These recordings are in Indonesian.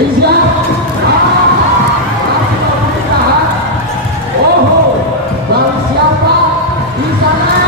Iya. Oh, bang siapa di sana?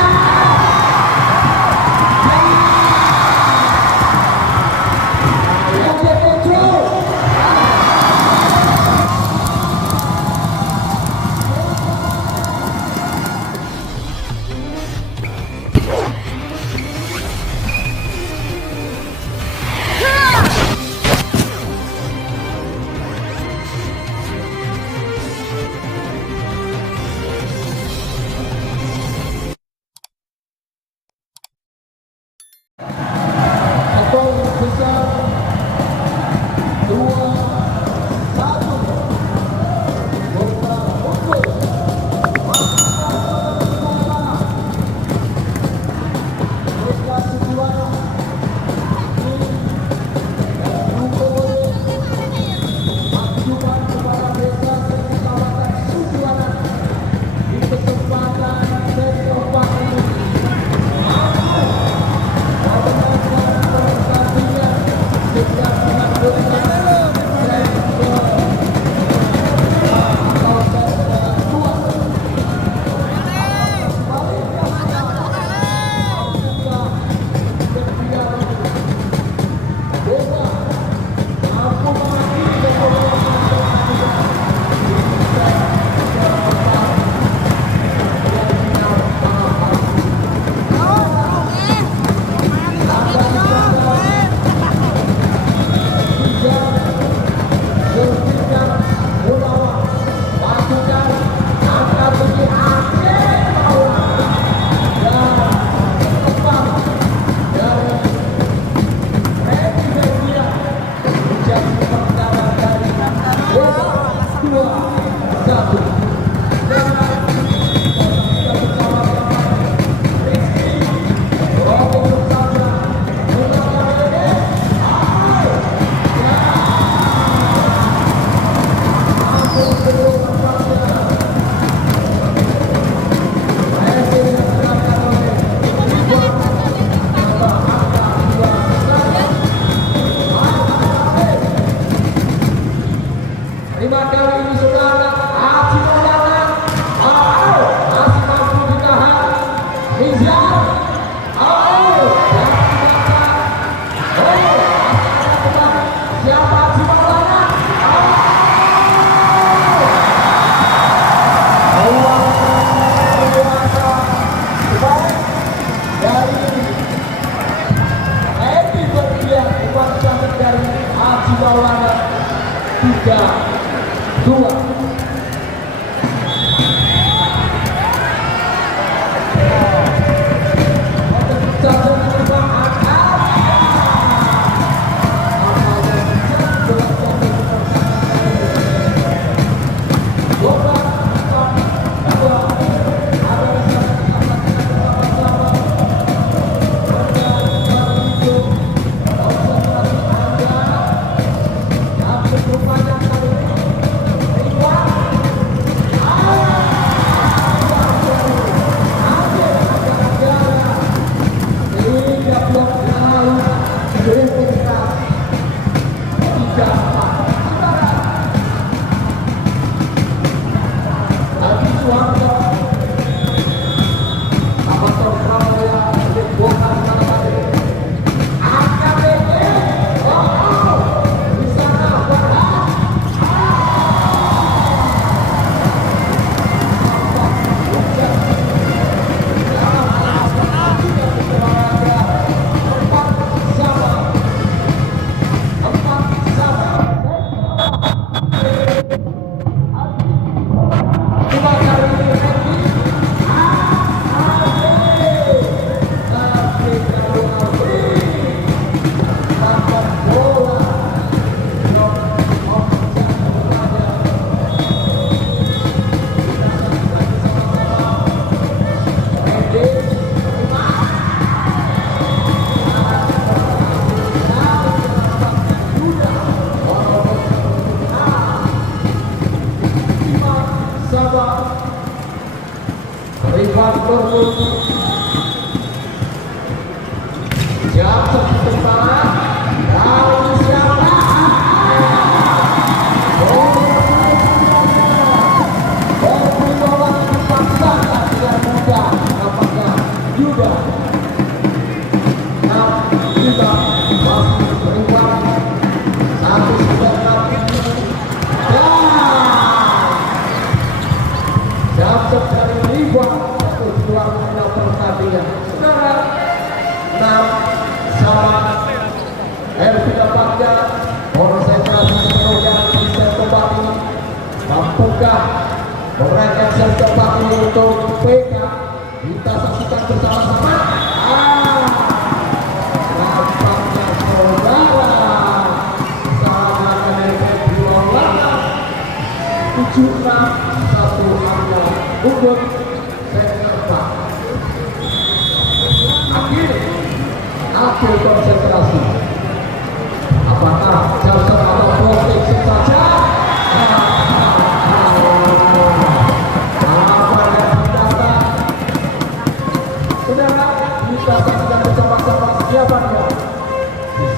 Terima kali ini saudara Aji Maulana masih mampu ditahan. Rizal siapa Aji Maulana? Dari Edi Berlian uang cantik dari Aji Maulana 3-2. Jatuh ke depan, lalu siapa? juga masih berimbang 1-9 dan Jamsek dari Liga satu keluar final pertandingan. Saudara 6 sama Elvira Bagja konsentrasi sepenuhnya di set keempat ini. Mampukah mereka set keempat ini untuk PK? Kita saksikan bersama-sama. Nampaknya saudara sangat menarik dua warna 7-6 satu angka unggul set keempat. Akhir konsentrasi. Apakah Jamsek atau proteksi saja? Apa yang datang? Saudara, kita saksikan bersama-sama siapanya.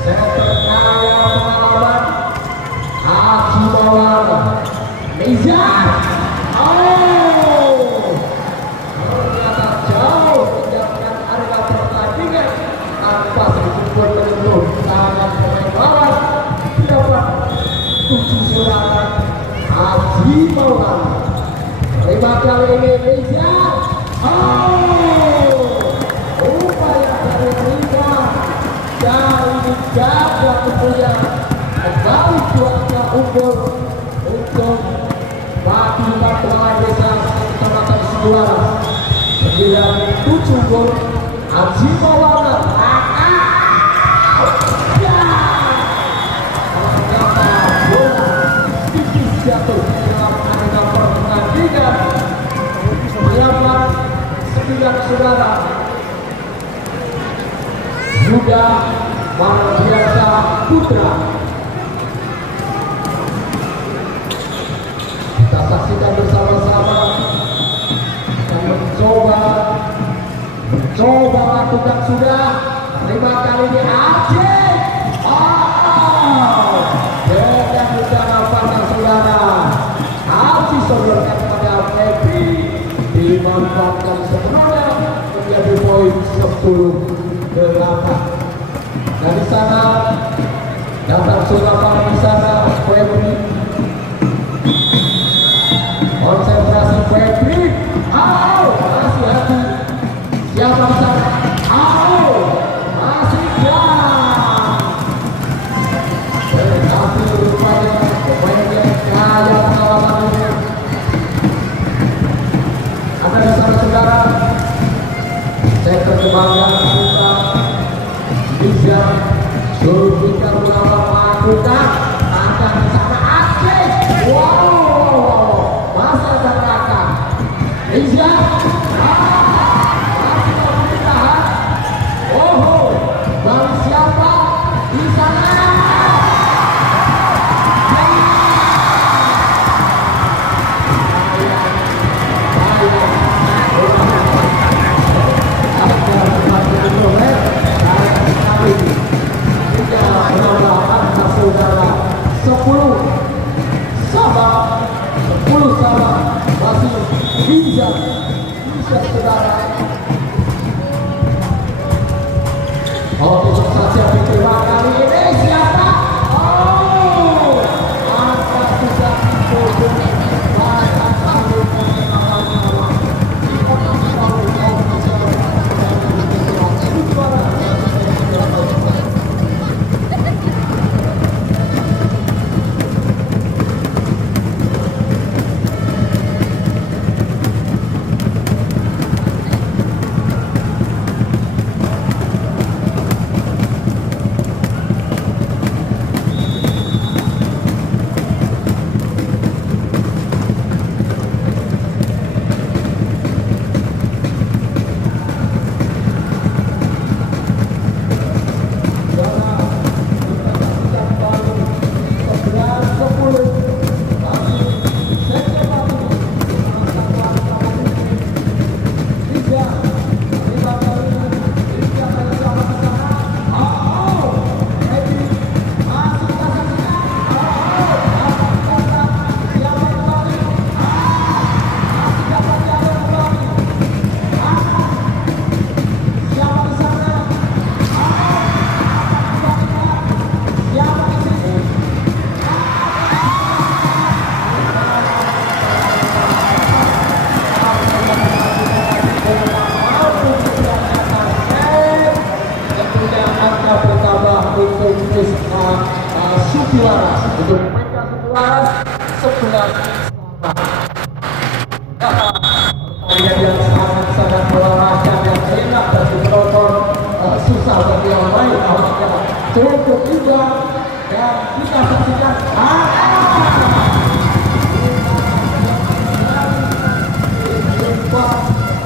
Center kaya pengalaman Haji Maulana Nizar. Ternyata jauh menjauhkan area pertandingan tanpa sedikit pun menyentuh tangan pemain lawan. Dapat 7 serangan Haji Maulana. Terima kali ini Nizar. Upaya dari Nizar dan ini gagal tentunya kembali 2 angka unggul untuk bagi Patuala Desa Kecamatan Sidoarjo 9-7 gol Haji Maulana. Ternyata bola tipis jatuh dalam arena pertandingan 8-9 saudara. Yuda Mardiansa Putra. Kita saksikan bersama-sama dan mencoba lakukan sudah 5 kali ini Aceh. Dengan udara pandang saudara Haji sodorkan kepada Febri, dimanfaatkan sepenuhnya menjadi poin 10-8. Dari sana datang Surapan di sana Febri. Konsentrasi Febri. Masih hati. Siapa di sana? Masih jam. Tetapi rupanya pemainnya kaya pengalaman ini. Ada di sana saudara. Center kebanggaan kita bisa suruh kita melakukan angka di sana Aceh. Masih ada belakang Rizya masih mau ditahan. Bagi siapa di sana? Saudara untuk Krisna Sukiwaras untuk mereka Sukiwaras 11 sama. Pertandingan yang sangat-sangat melelahkan dan enak bagi penonton, susah bagi yang lain awalnya cukup juga dan kita saksikan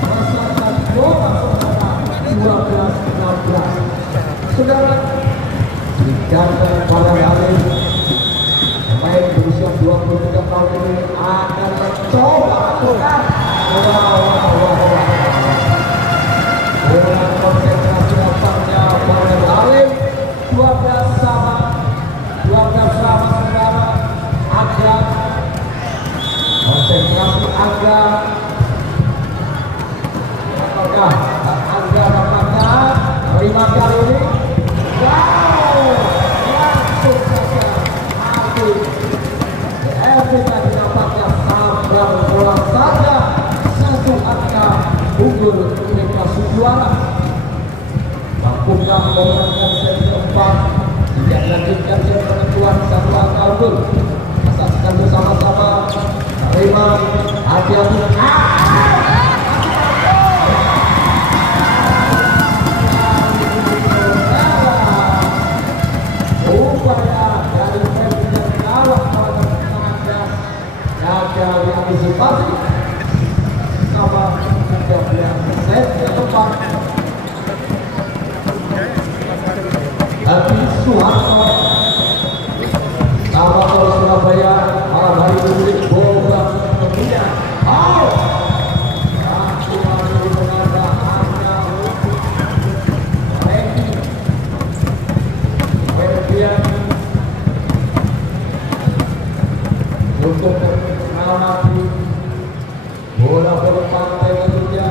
masyarakat Kota Semarang 12-16. Saudara, Ganda pada hari pemain berusia 23 tahun ini akan mencoba dengan konsentrasi lapangnya pada hari 12 sama saudara. Agak konsentrasi agak apakah terima kali ini langsung saja kita didapatkan sabar bola saja 1 angka unggul mereka Sukiwaras. Mampukah memenangkan set keempat tidak lanjutkan set penentuan 1 angka unggul. Saksikan bersama-sama. Terima hati-hati. Diantisipasi sama 13 set ke depan. Tapi Soeharto sama Surabaya malam hari ini bola tentunya. Aku masih menada hanya kemudian untuk mengamati bola pantai tentunya.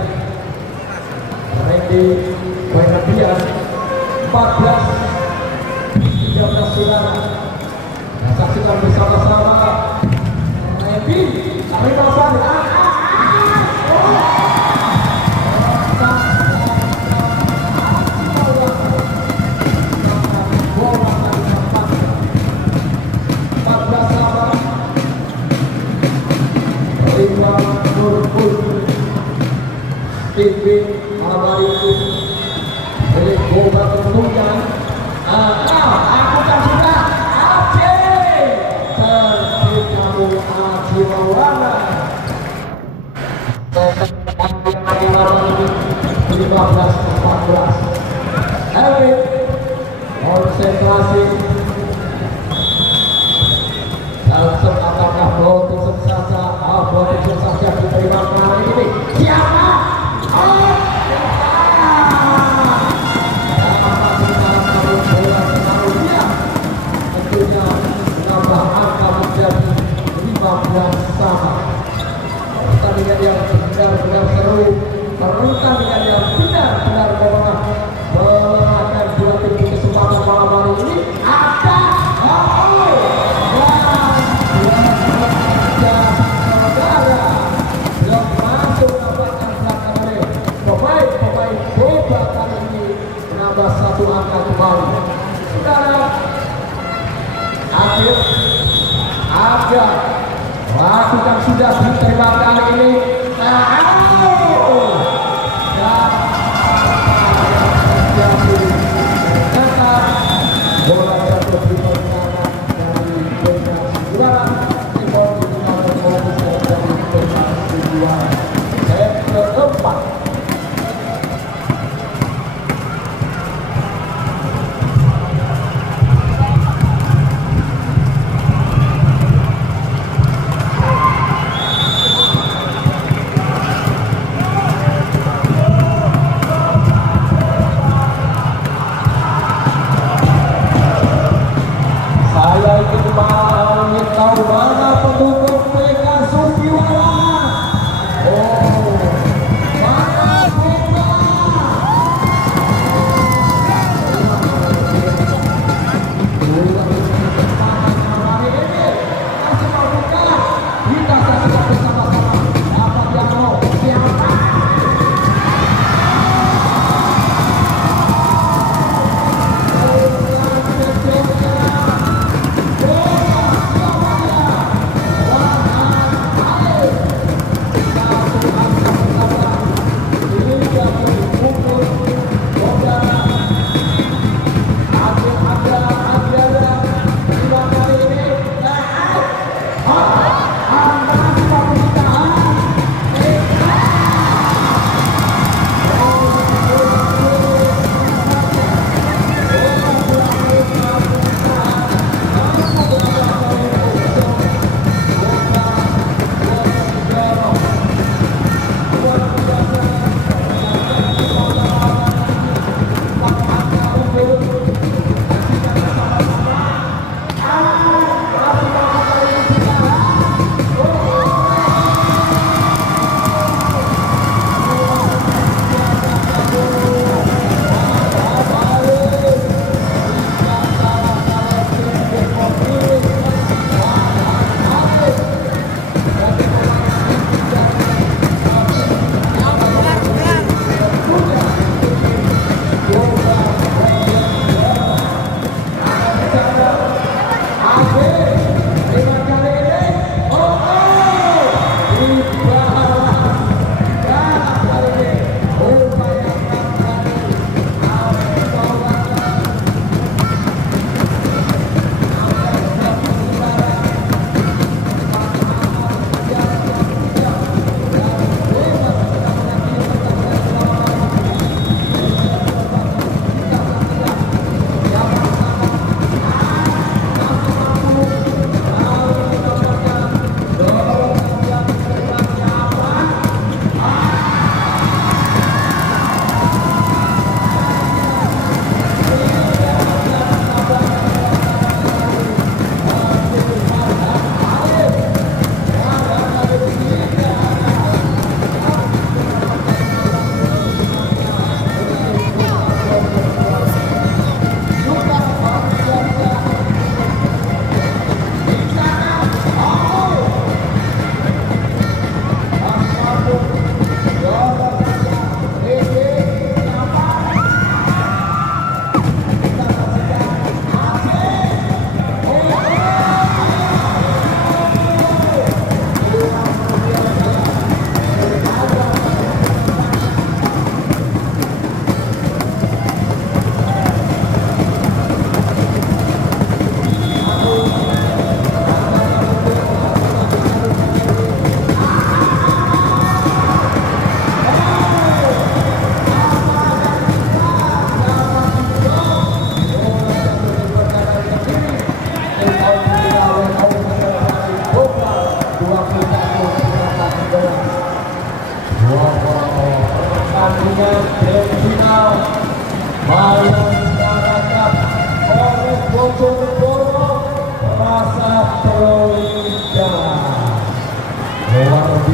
Randy Wendian 14-13 saudara. Nah, saksikan bersama-sama. Randy tapi pasang TV malam hari itu milik bola tentunya. Aku kan sudah tertib kamu Aji Maulana 15-14. Erik konsentrasi langsung apakah bloting saja bloting saja diterima kali ini siapa? Tentunya menambah angka menjadi 15 sama. Pertandingan yang benar-benar seru, pertandingan yang benar-benar melelahkan dua tim di kesempatan malam hari ini. Ada pemain bola kali ini menambah 1 angka kembali. Saudara, akhir agak lakukan sudah diterima kali ini. Bola jatuh di pertahanan dari Benda Sukiwaras. Timur dimenangkan oleh dari Benda Sukiwaras. Set keempat.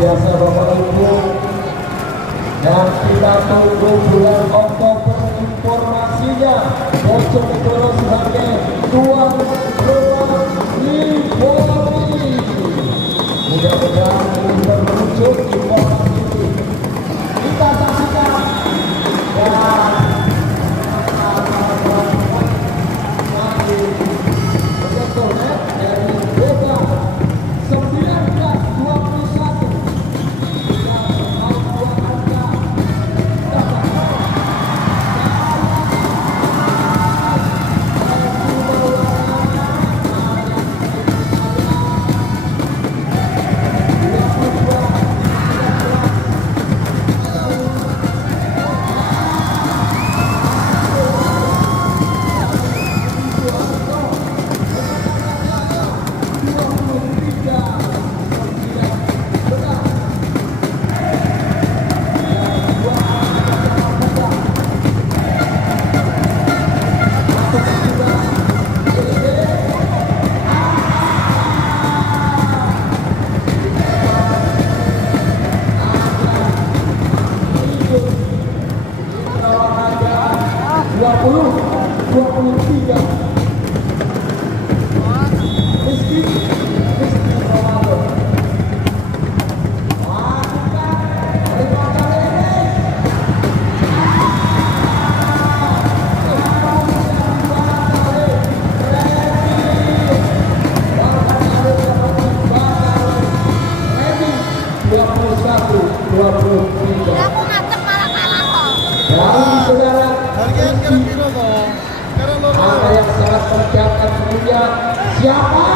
biasa Bapak Ibu, dan kita tunggu bulan Oktober informasinya. Bojonegoro sebagai tuan rumah Livoli. Mudah-mudahan ini berwujud informasi ini. Kita saksikan dan dari Boga 1921 Aku ngadep malah kalah kok. Dan saudara, Harganya kan piro to? Karena lo apa yang sangat menjadikan dunia siapa